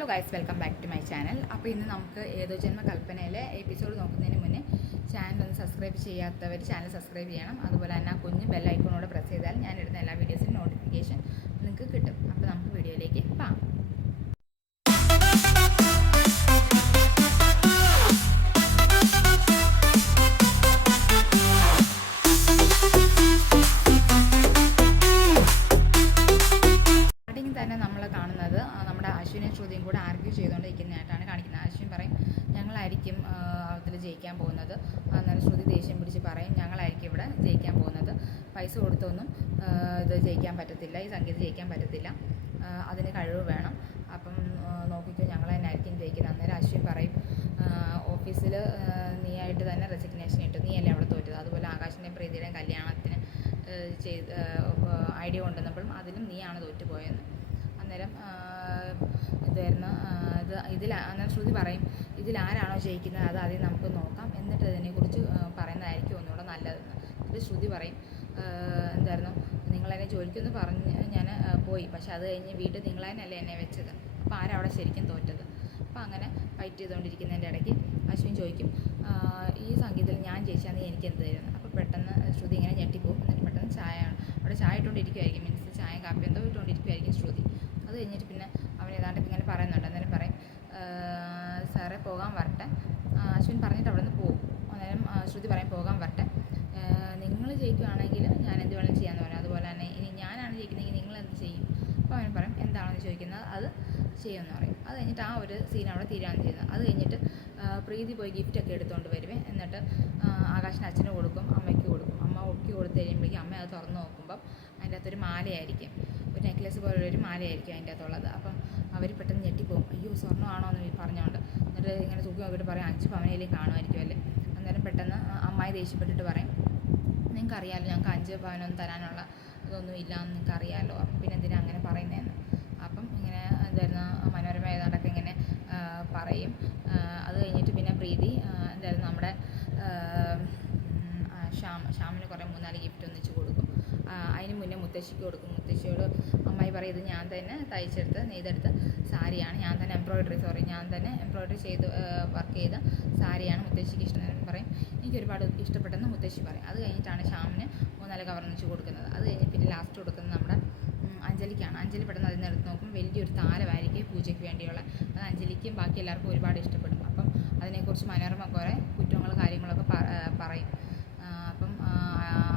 Hello guys, welcome back to my channel. അപ്പോൾ ഇന്ന് നമുക്ക് ഏതോ ജന്മ കൽപ്പനയിലെ എപ്പിസോഡ് നോക്കുന്നതിന് മുന്നേ ചാനൽ ഒന്ന് സബ്സ്ക്രൈബ് ചെയ്യാത്തവർ ചാനൽ സബ്സ്ക്രൈബ് ചെയ്യണം. അതുപോലെ തന്നെ ആ കുഞ്ഞ് ബെല്ലൈക്കോണോട് പ്രസ് ചെയ്താൽ ഞാൻ ഇടുന്ന എല്ലാ വീഡിയോസിനും നോട്ടിഫിക്കേഷൻ നിങ്ങൾക്ക് കിട്ടും. അപ്പോൾ നമുക്ക് വീഡിയോയിലേക്ക് പോകാം. തന്നെ നമ്മൾ കാണുന്നത് നമ്മുടെ അശ്വിനും ശ്രുതിയും കൂടെ ആർഗ്യൂ ചെയ്തുകൊണ്ടിരിക്കുന്നതായിട്ടാണ് കാണിക്കുന്നത്. അശ്വിൻ പറയും ഞങ്ങളായിരിക്കും അതിൽ ജയിക്കാൻ പോകുന്നത്. അന്നേരം ശ്രുതി ദേഷ്യം പിടിച്ച് പറയും ഞങ്ങളായിരിക്കും ഇവിടെ ജയിക്കാൻ പോകുന്നത്, പൈസ കൊടുത്തൊന്നും ഇത് ജയിക്കാൻ പറ്റത്തില്ല, ഈ സംഗീതം ജയിക്കാൻ പറ്റത്തില്ല, അതിന് കഴിവ് വേണം, അപ്പം നോക്കിക്കോ ഞങ്ങൾ തന്നെ ആയിരിക്കും ജയിക്കുന്നത്. അന്നേരം അശ്വിൻ പറയും ഓഫീസിൽ നീയായിട്ട് തന്നെ റെസിഗ്നേഷൻ ഇട്ടു, നീയല്ലേ അവിടെ തോറ്റത്, അതുപോലെ ആകാശിൻ്റെയും പ്രീതിയുടെയും കല്യാണത്തിന് ഐഡിയ കൊണ്ടുവന്നപ്പോഴും അതിലും നീയാണ് തോറ്റുപോയെന്ന്. അന്നേരം ഇതായിരുന്നു അന്നേരം ശ്രുതി പറയും ഇതിലാരാണോ ജയിക്കുന്നത് അത് ആദ്യം നമുക്ക് നോക്കാം, എന്നിട്ട് അതിനെക്കുറിച്ച് പറയുന്നതായിരിക്കും ഒന്നുകൂടെ നല്ലതെന്ന്. ഇത് ശ്രുതി പറയും എന്തായിരുന്നു നിങ്ങളെന്നെ ജോലിക്കൊന്ന് പറഞ്ഞ് ഞാൻ പോയി, പക്ഷെ അത് കഴിഞ്ഞ് വീട്ടിൽ നിങ്ങളെന്നല്ലേ എന്നെ വെച്ചത്, അപ്പോൾ ആരവിടെ ശരിക്കും തോറ്റത്. അപ്പോൾ അങ്ങനെ ഫൈറ്റ് ചെയ്തുകൊണ്ടിരിക്കുന്നതിൻ്റെ ഇടയ്ക്ക് അശ്വിൻ ചോദിക്കും ഈ സംഗീതത്തിൽ ഞാൻ ജയിച്ചാൽ നീ എനിക്ക് എന്ത് തരുന്നത്. അപ്പോൾ പെട്ടെന്ന് ശ്രുതി ഇങ്ങനെ ഞെട്ടിപ്പോകും. എന്നിട്ട് പെട്ടെന്ന് അവിടെ ചായ ഇട്ടുകൊണ്ടിരിക്കുമായിരിക്കും, മീൻസ് ചായയും കാപ്പി എന്തോ ഇട്ടുകൊണ്ടിരിക്കുമായിരിക്കും ശ്രുതി. അത് കഴിഞ്ഞിട്ട് പിന്നെ അവൻ ഏതാണ്ടൊക്കെ ഇങ്ങനെ പറയുന്നുണ്ട്. അന്നേരം പറയും സാറേ പോകാൻ വരട്ടെ. അശ്വിൻ പറഞ്ഞിട്ട് അവിടെ നിന്ന് പോകും. അന്നേരം ശ്രുതി പറയും പോകാൻ വരട്ടെ, നിങ്ങൾ ജയിക്കുകയാണെങ്കിൽ ഞാൻ എന്ത് വേണമെങ്കിലും ചെയ്യാമെന്ന് പറയും, അതുപോലെ തന്നെ ഇനി ഞാനാണ് ജയിക്കുന്നതെങ്കിൽ നിങ്ങൾ എന്ത് ചെയ്യും. അപ്പോൾ അവൻ പറയും എന്താണെന്ന് ചോദിക്കുന്നത് അത് ചെയ്യുമെന്ന് പറയും. അത് കഴിഞ്ഞിട്ട് ആ ഒരു സീൻ അവിടെ തീരാന്ന് ചെയ്യുന്നത്. അത് കഴിഞ്ഞിട്ട് പ്രീതി പോയി ഗിഫ്റ്റൊക്കെ എടുത്തുകൊണ്ട് വരുവേ. എന്നിട്ട് ആകാശിന് അച്ഛന് കൊടുക്കും, അമ്മയ്ക്ക് കൊടുക്കും. അമ്മ ഒക്കി കൊടുത്ത് കഴിയുമ്പോഴേക്കും അമ്മ അത് തുറന്ന് നോക്കുമ്പം അതിൻ്റെ അകത്തൊരു മാലയായിരിക്കും, ഒരു നെക്ലേസ് പോലുള്ളൊരു മാലയായിരിക്കും അതിൻ്റെ അകത്തുള്ളത്. അപ്പം അവർ പെട്ടെന്ന് ഞെട്ടിപ്പോകും, അയ്യോ സ്വർണ്ണമാണോ എന്ന് പറഞ്ഞുകൊണ്ട്. എന്നിട്ട് ഇങ്ങനെ തൂക്കി നോക്കിയിട്ട് പറയും 5 പവനയിലും കാണുമായിരിക്കും അല്ലേ. അന്നേരം പെട്ടെന്ന് അമ്മായി ദേഷ്യപ്പെട്ടിട്ട് പറയും നിങ്ങൾക്കറിയാമല്ലോ ഞങ്ങൾക്ക് 5 പവനൊന്നും തരാനുള്ള ഇതൊന്നും ഇല്ലയെന്ന് നിങ്ങൾക്കറിയാമല്ലോ, അപ്പം പിന്നെ എന്തിനാണ് അങ്ങനെ പറയുന്നതെന്ന്. അപ്പം ഇങ്ങനെ എന്തായിരുന്നു മനോരമ ഏതാണ്ടൊക്കെ ഇങ്ങനെ പറയും. അത് കഴിഞ്ഞിട്ട് പിന്നെ പ്രീതി എന്തായിരുന്നു നമ്മുടെ ഷ്യാമിന് കുറേ 3-4 ഗിഫ്റ്റ് ഒന്നിച്ച് കൊടുക്കും. അതിന് മുന്നേ മുത്തശ്ശിക്ക് കൊടുക്കും. മുത്തശ്ശിയോട് അമ്മായി പറയും ഇത് ഞാൻ തന്നെ നെയ്തെടുത്ത സാരിയാണ്, ഞാൻ തന്നെ എംബ്രോയ്ഡറി ചെയ്ത് വർക്ക് ചെയ്ത സാരിയാണ് മുത്തശ്ശിക്ക് ഇഷ്ടം പറയും. എനിക്ക് ഒരുപാട് ഇഷ്ടപ്പെട്ടെന്ന് മുത്തശ്ശി പറയും. അത് കഴിഞ്ഞിട്ടാണ് ഷ്യാമിന് 3-4 കവർന്നിച്ച് കൊടുക്കുന്നത്. അത് കഴിഞ്ഞ് പിന്നെ ലാസ്റ്റ് കൊടുക്കുന്നത് നമ്മുടെ അഞ്ജലിക്കാണ്. അഞ്ജലി പെട്ടെന്ന് അതിന് എടുത്ത് നോക്കും, വലിയൊരു താലമായിരിക്കും പൂജയ്ക്ക് വേണ്ടിയുള്ള. അത് അഞ്ജലിക്കും ബാക്കി എല്ലാവർക്കും ഒരുപാട് ഇഷ്ടപ്പെടും. അപ്പം അതിനെക്കുറിച്ച് മനോരമ കുറേ കുറ്റങ്ങളും കാര്യങ്ങളൊക്കെ പറയും. അപ്പം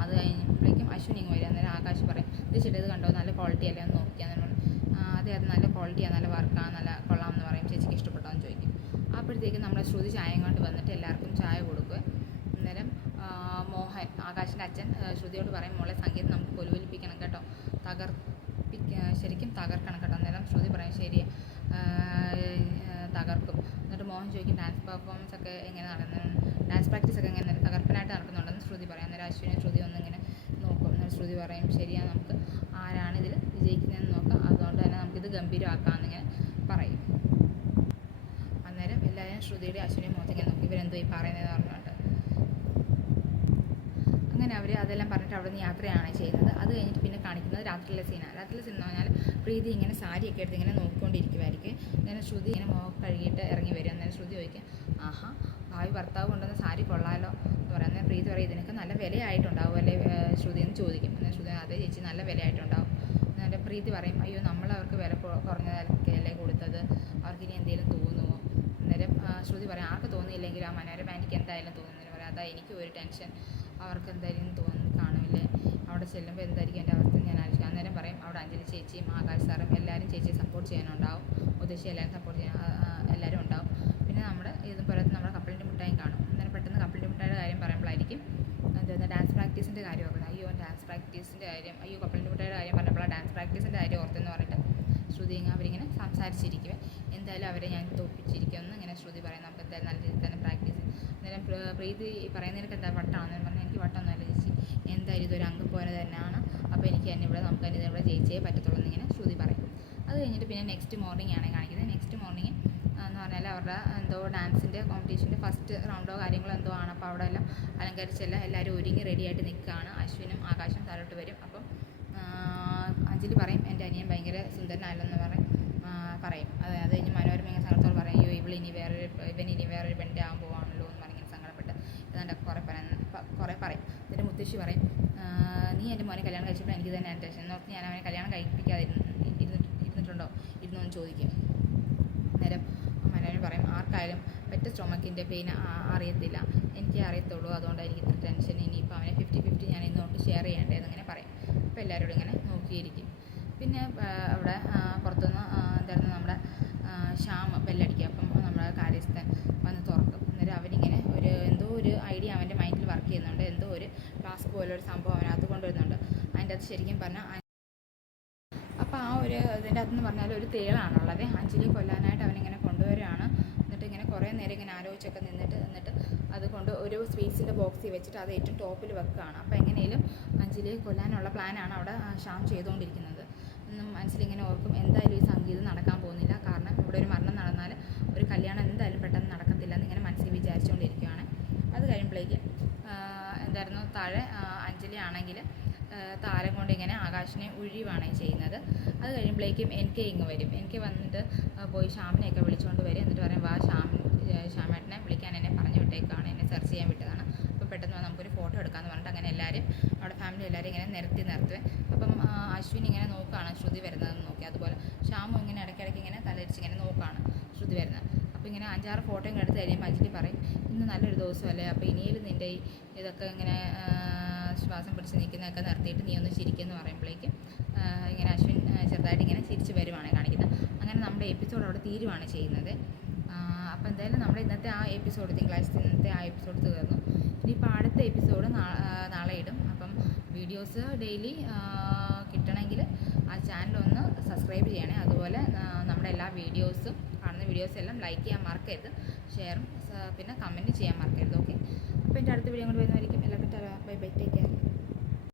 അത് കഴിയുമ്പോഴേക്കും അശ്വിൻ ഇങ്ങ് വരും. അന്നേരം ആകാശ് പറയും ഇത് ചേട്ടാ ഇത് കണ്ടോ നല്ല ക്വാളിറ്റി അല്ലേ ഒന്ന് നോക്കിയാൽ അതെ അത് നല്ല ക്വാളിറ്റിയാണ്, നല്ല വർക്കാണ്, നല്ല കൊള്ളാമെന്ന് പറയും. ചേച്ചിക്ക് ഇഷ്ടപ്പെട്ടോ എന്ന് ചോദിക്കും. അപ്പോഴത്തേക്കും നമ്മുടെ ശ്രുതി ചായയും കൊണ്ട് വന്നിട്ട് എല്ലാവർക്കും ചായ കൊടുക്കുക. അന്നേരം മോഹൻ ആകാശിൻ്റെ അച്ഛൻ ശ്രുതിയോട് പറയും മോളെ സംഗീതം നമുക്ക് കൊലുവലിപ്പിക്കണം കേട്ടോ, ശരിക്കും തകർക്കണം കേട്ടോ. അന്നേരം ശ്രുതി പറയും ശരി തകർക്കും. എന്നിട്ട് മോഹൻ ചോദിക്കും ഡാൻസ് പെർഫോമൻസ് ഒക്കെ എങ്ങനെ നടന്നു, ഡാൻസ് പ്രാക്ടീസ് ഒക്കെ എങ്ങനെ തകർപ്പനായിട്ട് നടക്കുന്നുണ്ടെന്ന് ശ്രുതി പറയും. അന്നേരം അശ്വിനെ ശ്രുതി ഒന്നിങ്ങനെ നോക്കും. അന്നേരം ശ്രുതി പറയും ശരിയാണ് നമുക്ക് ആരാണ് ഇതിൽ വിജയിക്കുന്നതെന്ന് നോക്കാം, അതുകൊണ്ട് തന്നെ നമുക്കിത് ഗംഭീരമാക്കാമെന്നിങ്ങനെ പറയും. അന്നേരം എല്ലാവരും ശ്രുതിയുടെ അശ്വിനെയും മുഖത്തേക്ക് നോക്കി ഇവരെന്തോ ഈ പറയുന്നതെന്ന് പറഞ്ഞുകൊണ്ട് അങ്ങനെ അവർ അതെല്ലാം പറഞ്ഞിട്ട് അവിടെ നിന്ന് യാത്രയാണ് ചെയ്യുന്നത്. അത് കഴിഞ്ഞിട്ട് പിന്നെ കാണിക്കുന്നത് രാത്രിയിലെ സീനാണ്. രാത്രിയിലെ സീൻ എന്ന് പറഞ്ഞാൽ പ്രീതി ഇങ്ങനെ സാരിയൊക്കെ എടുത്ത് ഇങ്ങനെ നോക്കിക്കൊണ്ടിരിക്കുമായിരിക്കും. അന്നേരം ശ്രുതി ഇങ്ങനെ മുഖം കഴുകിയിട്ട് ഇറങ്ങി വരും. അന്നേരം ശ്രുതി ചോദിക്കും ആഹാ ഭാവി ഭർത്താവ് കൊണ്ടുവന്ന സാരി കൊള്ളാമല്ലോ എന്ന് പറയാം. അന്നേരം പ്രീതി പറയും ഇതിനൊക്കെ നല്ല വിലയായിട്ടുണ്ടാവും അല്ലേ ശ്രുതി എന്ന് ചോദിക്കും. അന്നേരം ശ്രുതി അതേ ചേച്ചി നല്ല വിലയായിട്ടുണ്ടാവും. അന്നേരം പ്രീതി പറയും അയ്യോ നമ്മളവർക്ക് വില കുറഞ്ഞതല്ലേ കൊടുത്തത്, അവർക്കിനി എന്തെങ്കിലും തോന്നുമോ. അന്നേരം ശ്രുതി പറയും ആർക്ക് തോന്നിയില്ലെങ്കിൽ ആ മനോരമ എനിക്ക് എന്തായാലും തോന്നുന്നതിന് പറയാം അതാ എനിക്ക് ഒരു ടെൻഷൻ, അവർക്ക് എന്തായാലും തോന്നി കാണില്ലേ, അവിടെ ചെല്ലുമ്പോൾ എന്തായിരിക്കും എൻ്റെ അവസ്ഥ ഞാൻ ആലോചിക്കാം. അന്നേരം പറയും അവിടെ അഞ്ജലി ചേച്ചിയും ആകാശ് സാറും എല്ലാവരും ചേച്ചിയെ സപ്പോർട്ട് ചെയ്യാനുണ്ടാവും, ഉദ്ദേശിച്ച് എല്ലാവരും സപ്പോർട്ട് ചെയ്യാൻ എല്ലാവരും ഉണ്ടാവും. പിന്നെ നമ്മുടെ ഇതുപോലെ നമ്മുടെ കപ്പലിൻ്റെ മിഠായും കാണും. അന്നേരം പെട്ടെന്ന് കപ്പലിൻ്റെ മിഠായിയുടെ കാര്യം പറയുമ്പോഴായിരിക്കും എന്താ ഡാൻസ് പ്രാക്ടീസിൻ്റെ കാര്യം ഓർക്കുന്നത്. അയ്യോ കപ്പലിൻ്റെ മിഠായിയുടെ കാര്യം പറഞ്ഞപ്പോൾ ഡാൻസ് പ്രാക്ടീസിൻ്റെ കാര്യം ഓർത്തെന്ന് പറഞ്ഞിട്ട് ശ്രുതി അവരിങ്ങനെ സംസാരിച്ചിരിക്കുവേ. എന്തായാലും അവരെ ഞാൻ തോൽപ്പിച്ചിരിക്കുമെന്ന് ഇങ്ങനെ ശ്രുതി പറയും, നമുക്ക് എന്തായാലും നല്ല രീതിയിൽ തന്നെ പ്രാക്ടീസ്. അന്നേരം പ്രീതി പറയുന്നതിനൊക്കെ എന്താ വട്ടമാണെന്ന് പറഞ്ഞാൽ എനിക്ക് വട്ടമൊന്നുമല്ല ചേച്ചി, എന്തായാലും ഇതൊരു അംഗം പോലെ തന്നെയാണ്, അപ്പോൾ എനിക്ക് തന്നെ നമുക്ക് തന്നെ ഇവിടെ ജയിച്ചേ പറ്റത്തുള്ളൂ എന്നിങ്ങനെ ശ്രുതി പറയും. അത് കഴിഞ്ഞിട്ട് പിന്നെ നെക്സ്റ്റ് മോർണിംഗ് ആണ് കാണിക്കുന്നത്. നെക്സ്റ്റ് മോർണിംഗ് എന്ന് പറഞ്ഞാൽ അവരുടെ എന്തോ ഡാൻസിൻ്റെ കോമ്പറ്റീഷൻ്റെ ഫസ്റ്റ് റൗണ്ടോ കാര്യങ്ങളോ എന്തോ ആണ്. അപ്പോൾ അവിടെ എല്ലാം അലങ്കരിച്ചെല്ലാം എല്ലാവരും ഒരുങ്ങി റെഡിയായിട്ട് നിൽക്കുകയാണ്. അശ്വിനും ആകാശും താഴോട്ട് വരും. അപ്പം അഞ്ജലി പറയും എൻ്റെ അനിയൻ ഭയങ്കര സുന്ദരനായല്ലെന്ന് പറയും. അത് കഴിഞ്ഞ് മനോരമ ഇവൻ ഇനി വേറൊരു പെണ്ണിൻ്റെ ആകാൻ പോവാണല്ലോ എന്ന് പറഞ്ഞിങ്ങനെ സങ്കടപ്പെട്ട് ഏതാണ്ട് കുറേ പറയും. എന്നിട്ട് മുത്തശ്ശി പറയും, നീ എൻ്റെ മോനെ കല്യാണം കഴിച്ചപ്പോൾ എനിക്ക് തന്നെ ടെൻഷൻ എന്നോർത്ത് ഞാൻ അവനെ കല്യാണം കഴിപ്പിക്കാതെ ഇരുന്നിട്ടുണ്ടോ എന്ന് ചോദിക്കും. നേരം മനോരമ പറയും, ആർക്കായാലും പെറ്റ സ്tomachൻ്റെ പെയിൻ അറിയത്തില്ല, എനിക്ക് അറിയത്തുള്ളൂ, അതുകൊണ്ടാണ് എനിക്ക് ഇത്ര ടെൻഷൻ. ഇനിയിപ്പോൾ അവനെ 50-50 ഞാൻ ഇന്നോട്ട് ഷെയർ ചെയ്യേണ്ടതെന്നിങ്ങനെ പറയും. അപ്പോൾ എല്ലാവരോടും ഇങ്ങനെ നോക്കിയിരിക്കും. പിന്നെ അവിടെ പുറത്തുനിന്ന് എന്തായിരുന്നു നമ്മുടെ ശ്യാം ബെല്ലടിക്കുക. അപ്പം നമ്മുടെ കാര്യസ്ഥൻ വന്ന് തുറക്കും. അന്നേരം അവനിങ്ങനെ എന്തോ ഒരു ഐഡിയ അവൻ്റെ മൈൻഡിൽ വർക്ക് ചെയ്യുന്നുണ്ട്. എന്തോ ഒരു ഫ്ലാസ്ക് പോലെ ഒരു സംഭവം അവനകത്ത് കൊണ്ടുവരുന്നുണ്ട്. അതിൻ്റെ അകത്ത് ശരിക്കും പറഞ്ഞാൽ അപ്പോൾ ഇതിൻ്റെ അകത്തെന്ന് പറഞ്ഞാൽ ഒരു തേളാണുള്ളത്. അഞ്ജലിയെ കൊല്ലാനായിട്ട് അവനിങ്ങനെ കൊണ്ടുവരികയാണ്. എന്നിട്ട് ഇങ്ങനെ കുറേ നേരം ഇങ്ങനെ ആലോചിച്ചൊക്കെ എന്നിട്ട് അത് കൊണ്ട് ഒരു സ്വീറ്റ്സിൻ്റെ ബോക്സിൽ വെച്ചിട്ട് അത് ഏറ്റവും ടോപ്പിൽ വെക്കുകയാണ്. അപ്പോൾ എങ്ങനെയും അഞ്ജലിയെ കൊല്ലാനുള്ള പ്ലാനാണ് അവിടെ ശ്യാം ചെയ്തുകൊണ്ടിരിക്കുന്നത്. മനസ്സിലിങ്ങനെ ഓർക്കും, എന്തായാലും ഈ സംഗീതം നടക്കാൻ പോകുന്നില്ല, കാരണം ഇവിടെ ഒരു മരണം നടന്നാൽ ഒരു കല്യാണം എന്തായാലും പെട്ടെന്ന് നടക്കത്തില്ല എന്നിങ്ങനെ മനസ്സിൽ വിചാരിച്ചുകൊണ്ടിരിക്കുകയാണ്. അത് കഴിയുമ്പോഴേക്ക് എന്തായിരുന്നു താഴെ അഞ്ജലി ആണെങ്കിൽ താരം കൊണ്ട് ഇങ്ങനെ ആകാശിനെ ഒഴിവാണ് ചെയ്യുന്നത്. അത് കഴിയുമ്പോഴേക്കും എനിക്ക് ഇങ്ങ് വരും. എനിക്ക് വന്നിട്ട് പോയി ശ്യാമിനെയൊക്കെ വിളിച്ചുകൊണ്ട് വരും. എന്നിട്ട് പറയും, വാ ശ്യാമേട്ടനെ വിളിക്കാൻ എന്നെ പറഞ്ഞു വിട്ടേക്കാണ്, എന്നെ സെർച്ച് ചെയ്യാൻ വിട്ടതാണ്, അപ്പോൾ പെട്ടെന്ന് നമുക്കൊരു ഫോട്ടോ എടുക്കാമെന്ന് പറഞ്ഞിട്ട് അങ്ങനെ എല്ലാവരും അവിടെ ഫാമിലി എല്ലാവരും ഇങ്ങനെ നിർത്തുവേ. അപ്പം അശ്വിൻ ഇങ്ങനെ നോക്കുകയാണ് ശ്രുതി വരുന്നതെന്ന് നോക്കി. അതുപോലെ ശ്യാമും ഇങ്ങനെ ഇടയ്ക്കിടയ്ക്ക് ഇങ്ങനെ തലരിച്ച് ഇങ്ങനെ നോക്കുകയാണ് ശ്രുതി വരുന്നത്. അപ്പോൾ ഇങ്ങനെ 5-6 ഫോട്ടോയും എടുത്ത് കഴിയുമ്പോൾ അഞ്ജലി പറയും, ഇന്ന് നല്ലൊരു ദിവസമല്ലേ, അപ്പോൾ ഇനിയും നിൻ്റെ ഇതൊക്കെ ഇങ്ങനെ ശ്വാസം പിടിച്ച് നിൽക്കുന്നതൊക്കെ നിർത്തിയിട്ട് നീ ഒന്ന് ചിരിക്കുമെന്ന് പറയുമ്പോഴേക്കും ഇങ്ങനെ അശ്വിൻ ചെറുതായിട്ട് ഇങ്ങനെ ചിരിച്ച് വരുവാണ് കാണിക്കുന്നത്. അങ്ങനെ നമ്മുടെ എപ്പിസോഡ് അവിടെ തീരുവാണ് ചെയ്യുന്നത്. അപ്പോൾ എന്തായാലും നമ്മുടെ ഇന്നത്തെ ആ എപ്പിസോഡ്, തിങ്കളാഴ്ച ഇന്നത്തെ ആ എപ്പിസോഡ് തീർന്നു. ഇനിയിപ്പോൾ അടുത്ത എപ്പിസോഡ് നാളെ ഇടും. അപ്പം വീഡിയോസ് ഡെയിലി കിട്ടണമെങ്കിൽ ആ ചാനലൊന്ന് സബ്സ്ക്രൈബ് ചെയ്യണേ. അതുപോലെ നമ്മുടെ എല്ലാ വീഡിയോസും കാണുന്ന വീഡിയോസ് എല്ലാം ലൈക്ക് ചെയ്യാൻ മറക്കരുത്, ഷെയറും പിന്നെ കമൻറ്റ് ചെയ്യാൻ മറക്കരുത്. ഓക്കെ, അപ്പോൾ എൻ്റെ അടുത്ത വീഡിയോ കൊണ്ട് വരുന്നതായിരിക്കും. എല്ലാവർക്കും ബൈ ബൈ, ടേക്ക് കെയർ.